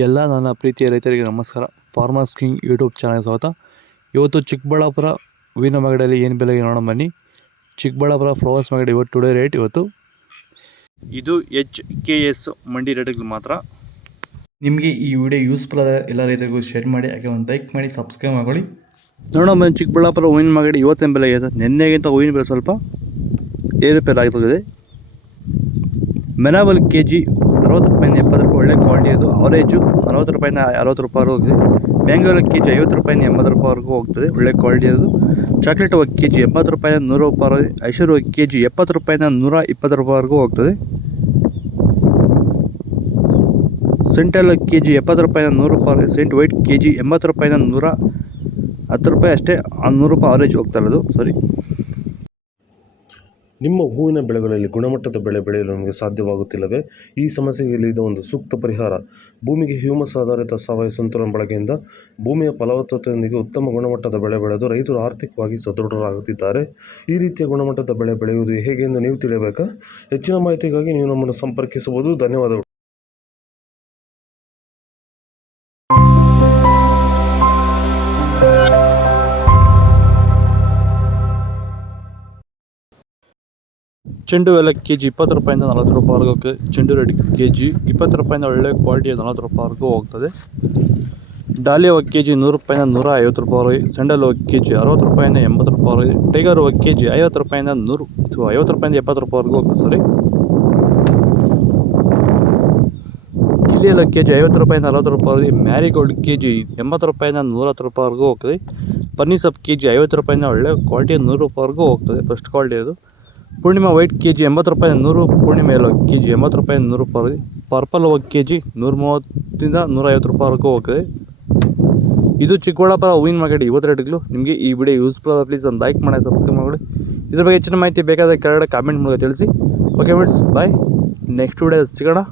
ಎಲ್ಲ ನನ್ನ ಪ್ರೀತಿಯ ರೈತರಿಗೆ ನಮಸ್ಕಾರ. ಫಾರ್ಮರ್ಸ್ ಕಿಂಗ್ ಯೂಟ್ಯೂಬ್ ಚಾನಲ್ ಸ್ವಾಗತ. ಇವತ್ತು ಚಿಕ್ಕಬಳ್ಳಾಪುರ ಹೂವಿನ ಮಾಗಡಿಯಲ್ಲಿ ಏನು ಬೆಲೆಗೆ ನೋಡೋಣ ಬನ್ನಿ. ಚಿಕ್ಕಬಳ್ಳಾಪುರ ಫ್ಲವರ್ಸ್ ಮಾಗಡಿ ಇವತ್ತು ಟುಡೇ ರೇಟ್ ಇವತ್ತು ಇದು HKS ಮಂಡಿ ರೇಟ್ಗಳು ಮಾತ್ರ. ನಿಮಗೆ ಈ ವಿಡಿಯೋ ಯೂಸ್ಫುಲ್ ಆದ ಎಲ್ಲ ರೈತರಿಗೂ ಶೇರ್ ಮಾಡಿ, ಹಾಗೆ ಒಂದು ಲೈಕ್ ಮಾಡಿ, ಸಬ್ಸ್ಕ್ರೈಬ್ ಮಾಡಿ. ನೋಡೋಣ ಬನ್ನಿ. ಚಿಕ್ಕಬಳ್ಳಾಪುರ ಹೂವಿನ ಮಾಗಡಿ ಇವತ್ತಿನ ಬೆಲೆ ಇದೆ. ನಿನ್ನೆಗಿಂತ ಹೂವಿನ ಬೆಲೆ ಸ್ವಲ್ಪ ಏರುಪೇರಾಗುತ್ತದೆ. ಮೆನಾವಲ್ KG 60 ರೂಪಾಯಿಂದ 70 ರೂಪಾಯಿ ಒಳ್ಳೆ ಕ್ವಾಲಿಟಿ ಇದು. ಅವರೇಜು 40 ರೂಪಾಯಿಂದ 60 ರೂಪಾಯಿವರೆಗೂ ಹೋಗಿದೆ. ಮ್ಯಾಂಗೋಲ್ KG 50 ರೂಪಾಯಿಂದ 80 ರೂಪಾಯಿವರೆಗೂ ಹೋಗ್ತದೆ, ಒಳ್ಳೆ ಕ್ವಾಲಿಟಿ ಅದು. ಚಾಕ್ಲೇಟ್ KG 80 ರೂಪಾಯಿಂದ 100 ರೂಪಾಯಿ. ಐಶ್ವರ್ಯ KG 70 ರೂಪಾಯಿಂದ 120 ರೂಪಾಯಿವರೆಗೂ ಹೋಗ್ತದೆ. ಸೆಂಟೆಲ್ KG 70 ರೂಪಾಯಿಂದ 100 ರೂಪಾಯಿ. ಸೆಂಟ್ ವೈಟ್ KG 80 ರೂಪಾಯಿಂದ 110 ರೂಪಾಯಿ ಅಷ್ಟೇ. 100 ರೂಪಾಯಿ ಅವರೇಜ್ ಹೋಗ್ತಾ ಇರೋದು. ಸರಿ, ನಿಮ್ಮ ಹೂವಿನ ಬೆಳೆಗಳಲ್ಲಿ ಗುಣಮಟ್ಟದ ಬೆಳೆ ಬೆಳೆಯಲು ನಮಗೆ ಸಾಧ್ಯವಾಗುತ್ತಿಲ್ಲವೇ? ಈ ಸಮಸ್ಯೆಗೆ ಇಲ್ಲಿದೆ ಒಂದು ಸೂಕ್ತ ಪರಿಹಾರ. ಭೂಮಿಗೆ ಹ್ಯೂಮಸ್ ಆಧಾರಿತ ಸಾವಯವ ಸಂತುಲನ ಬಳಕೆಯಿಂದ ಭೂಮಿಯ ಫಲವತ್ತತೆಯೊಂದಿಗೆ ಉತ್ತಮ ಗುಣಮಟ್ಟದ ಬೆಳೆ ಬೆಳೆದು ರೈತರು ಆರ್ಥಿಕವಾಗಿ ಸದೃಢರಾಗುತ್ತಿದ್ದಾರೆ. ಈ ರೀತಿಯ ಗುಣಮಟ್ಟದ ಬೆಳೆ ಬೆಳೆಯುವುದು ಹೇಗೆ ಎಂದು ನೀವು ತಿಳಿಯಬೇಕಾ? ಹೆಚ್ಚಿನ ಮಾಹಿತಿಗಾಗಿ ನೀವು ನಮ್ಮನ್ನು ಸಂಪರ್ಕಿಸಬಹುದು. ಧನ್ಯವಾದಗಳು. ಚೆಂಡು ಎಲ್ಲ KG 20 ರೂಪಾಯಿಂದ 40 ರೂಪಾಯಿವರೆಗೂ. ಚೆಂಡು ರೆಡ್ KG 20 ರೂಪಾಯಿಂದ ಒಳ್ಳೆ ಕ್ವಾಲಿಟಿಯ 40 ರೂಪಾಯಿವರೆಗೂ ಹೋಗ್ತದೆ. ಡಾಲಿಯಾ KG 100 ರೂಪಾಯಿಂದ 150 ರೂಪಾಯಿವರೆಗೆ. ಸ್ಯಾಂಡಲ್ KG 60 ರೂಪಾಯಿಂದ 80 ರೂಪಾಯಿವರೆಗೆ. ಟೈಗರ್ KG 50 ರೂಪಾಯಿಂದ 50 ರೂಪಾಯಿಂದ 70 ರೂಪಾಯಿವರೆಗೂ ಹೋಗ್ತದೆ. ಸಾರಿ, ಗಿಲ್ಲಿಯೆಲ್ಲ KG 50 ರೂಪಾಯಿಂದ 40 ರೂಪಾಯಿವರೆಗೆ. ಮ್ಯಾರಿಗೋಲ್ಡ್ KG 80 ರೂಪಾಯಿಂದ 110 ರೂಪಾಯಿವರೆಗೂ ಹೋಗ್ತದೆ. ಪನ್ನೀಸಪ್ KG 50 ರೂಪಾಯಿಂದ ಒಳ್ಳೆ ಕ್ವಾಲಿಟಿಯ 100 ರೂಪಾಯಿವರೆಗೂ ಹೋಗ್ತದೆ, ಫಸ್ಟ್ ಕ್ವಾಲಿಟಿ ಅದು. ಪೂರ್ಣಿಮಾ ವೈಟ್ KG 80 ರೂಪಾಯಿಂದ 100. ಪೂರ್ಣಿಮಾ ಎಲ್ಲೋ KG 80 ರೂಪಾಯಿಂದ 100 ರೂಪಾಯಿ. ಪರ್ಪಲ್ KG 130ರಿಂದ 150 ರೂಪಾಯಿವರೆಗೂ ಹೋಗ್ತದೆ. ಇದು ಚಿಕ್ಕಬಳ್ಳಾಪುರ ಹೂವಿನ ಮಾರ್ಕೆಟ್ ಇವತ್ತು ರೇಟ್ಗಳು. ನಿಮಗೆ ಈ ವಿಡಿಯೋ ಯೂಸ್ಫುಲ್ ಆದ ಪ್ಲೀಸ್ ಒಂದು ಲೈಕ್ ಮಾಡಿ, ಸಬ್ಸ್ಕ್ರೈಬ್ ಮಾಡಿ. ಇದ್ರ ಬಗ್ಗೆ ಹೆಚ್ಚಿನ ಮಾಹಿತಿ ಬೇಕಾದರೆ ಕೆಳಗಡೆ ಕಾಮೆಂಟ್ ಮೂಲಕ ತಿಳಿಸಿ. ಓಕೆ ಫ್ರೆಂಡ್ಸ್, ಬಾಯ್. ನೆಕ್ಸ್ಟ್ ವಿಡಿಯೋ ಸಿಗೋಣ.